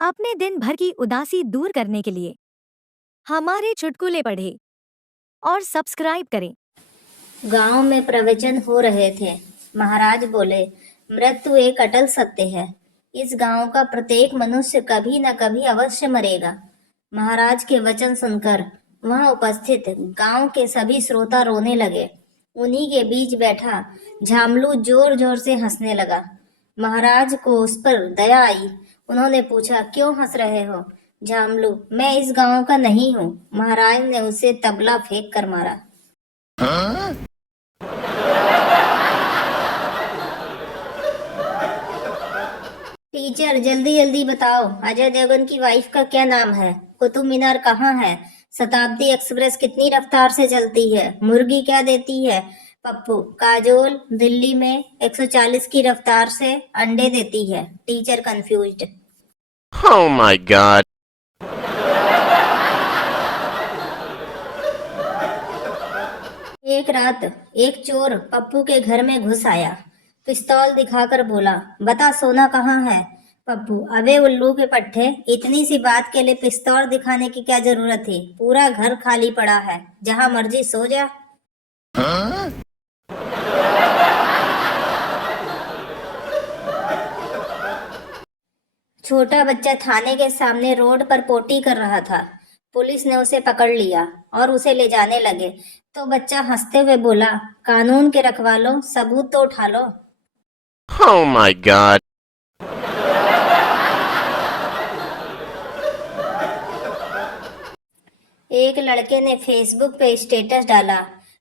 अपने दिन भर की उदासी दूर करने के लिए हमारे चुटकुले पढ़ें और सब्सक्राइब करें। गांव में प्रवचन हो रहे थे। महाराज बोले, मृत्यु एक अटल सत्य है। इस गांव का प्रत्येक मनुष्य कभी न कभी अवश्य मरेगा। महाराज के वचन सुनकर वहां उपस्थित गांव के सभी श्रोता रोने लगे। उन्हीं के बीच बैठा झामलू जोर जोर से हंसने लगा। महाराज को उस पर दया आई। उन्होंने पूछा, क्यों हंस रहे हो? झामलू, मैं इस गांव का नहीं हूँ। महाराज ने उसे तबला फेंक कर मारा। टीचर, जल्दी जल्दी बताओ, अजय देवगन की वाइफ का क्या नाम है? कुतुब मीनार कहाँ है? शताब्दी एक्सप्रेस कितनी रफ्तार से चलती है? मुर्गी क्या देती है? पप्पू, काजोल दिल्ली में 140 की रफ्तार से अंडे देती है। Teacher confused. Oh my god. एक रात एक चोर पप्पू के घर में घुस आया। पिस्तौल दिखाकर बोला, बता सोना कहाँ है? पप्पू, अबे उल्लू के पट्टे, इतनी सी बात के लिए पिस्तौल दिखाने की क्या जरूरत थी? पूरा घर खाली पड़ा है, जहां मर्जी सो जा। छोटा बच्चा थाने के सामने रोड पर पोटी कर रहा था। पुलिस ने उसे पकड़ लिया और उसे ले जाने लगे तो बच्चा हंसते हुए बोला, कानून के रखवालो, सबूत तो उठा लो। Oh my god. एक लड़के ने फेसबुक पे स्टेटस डाला,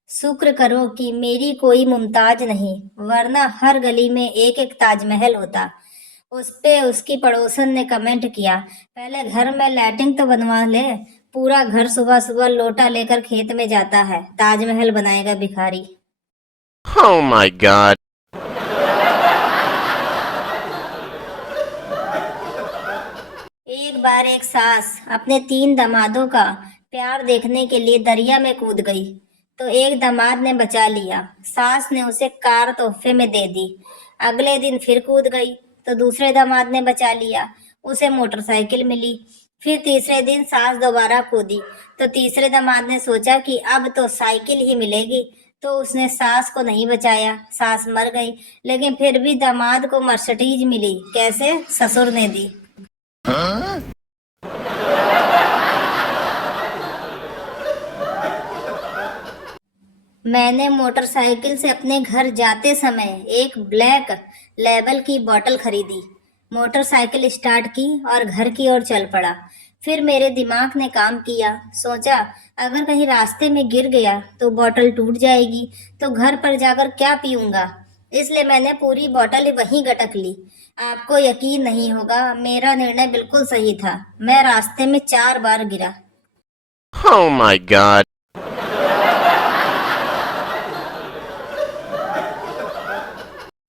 शुक्र करो कि मेरी कोई मुमताज नहीं, वरना हर गली में एक एक ताजमहल होता। उस पे उसकी पड़ोसन ने कमेंट किया, पहले घर में लैट्रिन तो बनवा ले। पूरा घर सुबह सुबह लोटा लेकर खेत में जाता है, ताजमहल बनाएगा भिखारी। Oh my god. एक बार एक सास अपने 3 दामादों का प्यार देखने के लिए दरिया में कूद गई तो एक दामाद ने बचा लिया। सास ने उसे कार तोहफे में दे दी। अगले दिन फिर कूद गई तो दूसरे दामाद ने बचा लिया, उसे मोटरसाइकिल मिली। फिर तीसरे दिन सास दोबारा कूदी तो तीसरे दामाद ने सोचा कि अब तो साइकिल ही मिलेगी, तो उसने सास को नहीं बचाया, सास मर गई। लेकिन फिर भी दामाद को मर्सिडीज मिली। कैसे? ससुर ने दी। मैंने मोटरसाइकिल से अपने घर जाते समय एक ब्लैक लेबल की बोतल खरीदी। मोटरसाइकिल स्टार्ट की और घर की ओर चल पड़ा। फिर मेरे दिमाग ने काम किया। सोचा, अगर कहीं रास्ते में गिर गया तो बोतल टूट जाएगी, तो घर पर जाकर क्या पीऊंगा? इसलिए मैंने पूरी बोतल वहीं गटक ली। आपको यकीन नहीं होगा, मेरा निर्णय बिल्कुल सही था। मैं रास्ते में 4 बार गिरा। Oh my god.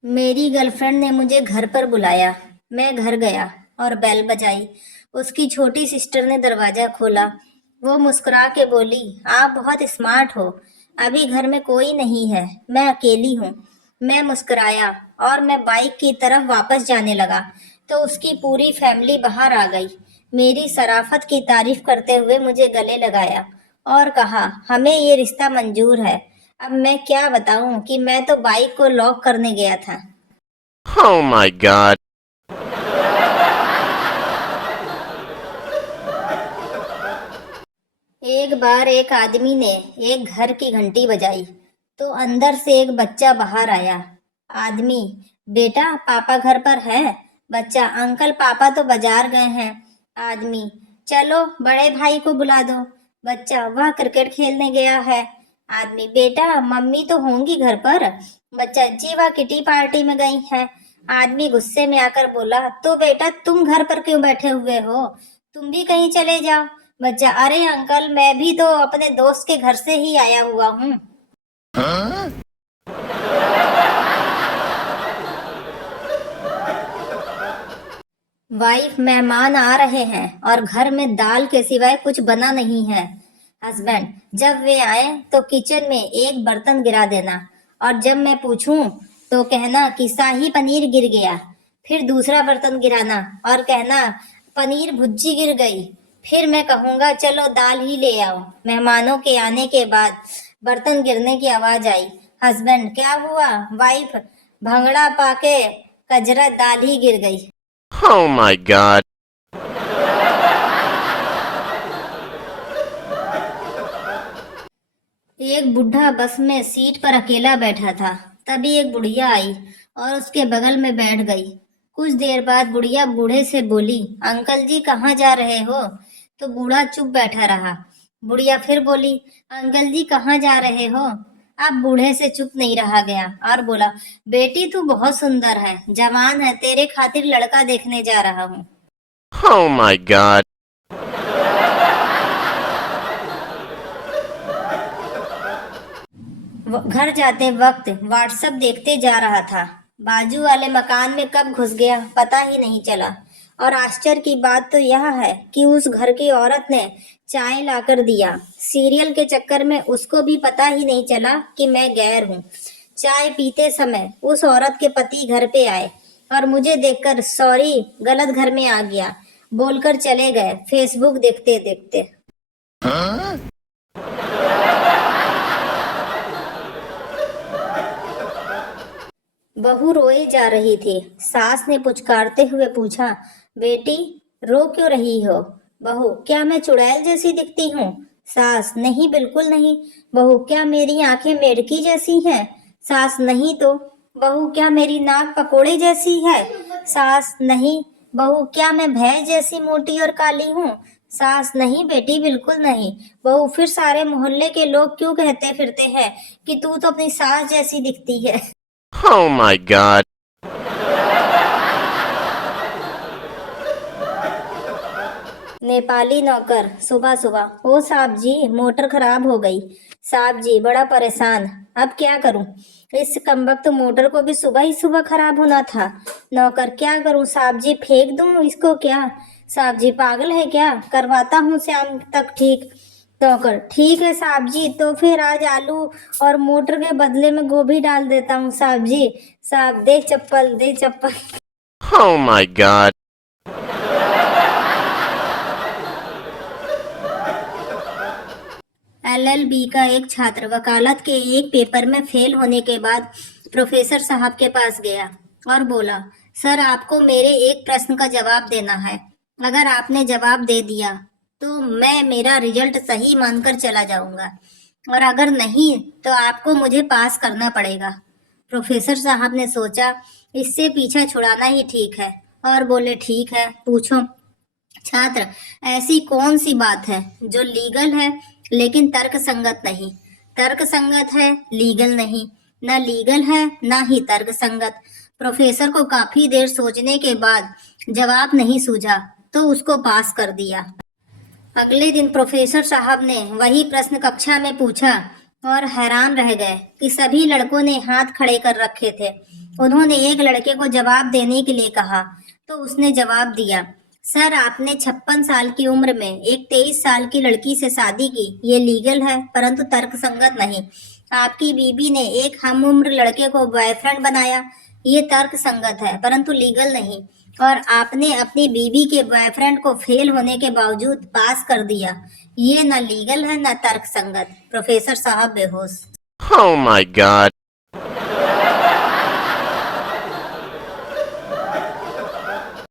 मेरी गर्लफ्रेंड ने मुझे घर पर बुलाया। मैं घर गया और बेल बजाई। उसकी छोटी सिस्टर ने दरवाजा खोला। वो मुस्कुरा के बोली, आप बहुत स्मार्ट हो, अभी घर में कोई नहीं है, मैं अकेली हूँ। मैं मुस्कुराया और मैं बाइक की तरफ वापस जाने लगा तो उसकी पूरी फैमिली बाहर आ गई। मेरी शराफत की तारीफ करते हुए मुझे गले लगाया और कहा, हमें ये रिश्ता मंजूर है। अब मैं क्या बताऊं कि मैं तो बाइक को लॉक करने गया था। Oh my god. एक बार एक आदमी ने एक घर की घंटी बजाई तो अंदर से एक बच्चा बाहर आया। आदमी, बेटा पापा घर पर है? बच्चा, अंकल पापा तो बाजार गए हैं। आदमी, चलो बड़े भाई को बुला दो। बच्चा, वह क्रिकेट खेलने गया है। आदमी, बेटा मम्मी तो होंगी घर पर। बच्चा, जी वह किटी पार्टी में गई है। आदमी गुस्से में आकर बोला, तो बेटा तुम घर पर क्यों बैठे हुए हो? तुम भी कहीं चले जाओ। बच्चा, अरे अंकल, मैं भी तो अपने दोस्त के घर से ही आया हुआ हूँ। वाइफ, मेहमान आ रहे हैं और घर में दाल के सिवाय कुछ बना नहीं है। हस्बैंड, जब वे आए तो किचन में एक बर्तन गिरा देना और जब मैं पूछूं तो कहना कि शाही पनीर गिर गया। फिर दूसरा बर्तन गिराना और कहना, पनीर भुर्जी गिर गई। फिर मैं कहूँगा चलो दाल ही ले आओ। मेहमानों के आने के बाद बर्तन गिरने की आवाज आई। हस्बैंड, क्या हुआ? वाइफ, भंगड़ा पाके कजरा दाल ही गिर गई। Oh my god. एक बुढ़ा बस में सीट पर अकेला बैठा था। तभी एक बुढ़िया आई और उसके बगल में बैठ गई। कुछ देर बाद बुढ़िया बूढ़े से बोली, अंकल जी कहाँ जा रहे हो? तो बूढ़ा चुप बैठा रहा। बुढ़िया फिर बोली, अंकल जी कहाँ जा रहे हो? अब बूढ़े से चुप नहीं रहा गया और बोला, बेटी तू बहुत सुंदर है, जवान है, तेरे खातिर लड़का देखने जा रहा हूँ। Oh my god. घर जाते वक्त व्हाट्सएप देखते जा रहा था। बाजू वाले मकान में कब घुस गया पता ही नहीं चला। और आश्चर्य की बात तो यह है कि उस घर की औरत ने चाय लाकर दिया। सीरियल के चक्कर में उसको भी पता ही नहीं चला कि मैं गैर हूँ। चाय पीते समय उस औरत के पति घर पे आए और मुझे देखकर सॉरी गलत घर में आ गया बोलकर चले गए, फेसबुक देखते देखते। बहू रोए जा रही थी। सास ने पुचकारते हुए पूछा, बेटी रो क्यों रही हो? बहू, क्या मैं चुड़ैल जैसी दिखती हूँ? सास, नहीं बिल्कुल नहीं। बहू, क्या मेरी आंखें मेढकी जैसी हैं? सास, नहीं तो। बहू, क्या मेरी नाक पकोड़े जैसी है? सास, नहीं। बहू, क्या मैं भैंस जैसी मोटी और काली हूँ? सास, नहीं बेटी बिल्कुल नहीं। बहू, फिर सारे मोहल्ले के लोग क्यों कहते फिरते हैं कि तू तो अपनी सास जैसी दिखती है? Oh my god. नेपाली नौकर सुबह सुबह, ओ साहब जी मोटर खराब हो गई। साहब जी बड़ा परेशान, अब क्या करूं? इस कमबख्त मोटर को भी सुबह ही सुबह खराब होना था। नौकर, क्या करूं साहब जी, फेंक दूं इसको क्या? साहब जी पागल है क्या, करवाता हूं शाम तक ठीक। नौकर, ठीक है साहब जी, तो फिर आज आलू और मोटर के बदले में गोभी डाल देता हूँ साहब जी। साहब, दे चप्पल दे चप्पल। Oh my god. एलएलबी का एक छात्र वकालत के एक पेपर में फेल होने के बाद प्रोफेसर साहब के पास गया और बोला, सर आपको मेरे एक प्रश्न का जवाब देना है। अगर आपने जवाब दे दिया तो मैं मेरा रिजल्ट सही मानकर चला जाऊंगा, और अगर नहीं तो आपको मुझे पास करना पड़ेगा। प्रोफेसर साहब ने सोचा इससे पीछा छुड़ाना ही ठीक है और बोले, ठीक है पूछो। छात्र, ऐसी कौन सी बात है जो लीगल है लेकिन तर्क संगत नहीं? तर्क संगत है, लीगल नहीं। न लीगल है ना ही तर्क संगत। प्रोफेसर को काफी देर सोचने के बाद जवाब नहीं सूझा तो उसको पास कर दिया। अगले दिन प्रोफेसर साहब ने वही प्रश्न कक्षा में पूछा और हैरान रह गए कि सभी लड़कों ने हाथ खड़े कर रखे थे। उन्होंने एक लड़के को जवाब देने के लिए कहा तो उसने जवाब दिया, सर आपने 56 साल की उम्र में एक 23 साल की लड़की से शादी की, ये लीगल है परंतु तर्क संगत नहीं। आपकी बीबी ने एक हम उम्र लड़के को बॉयफ्रेंड बनाया, ये तर्क संगत है परंतु लीगल नहीं। और आपने अपनी बीबी के बॉयफ्रेंड को फेल होने के बावजूद पास कर दिया, ये न लीगल है न तर्क संगत। प्रोफेसर साहब बेहोश। Oh my god.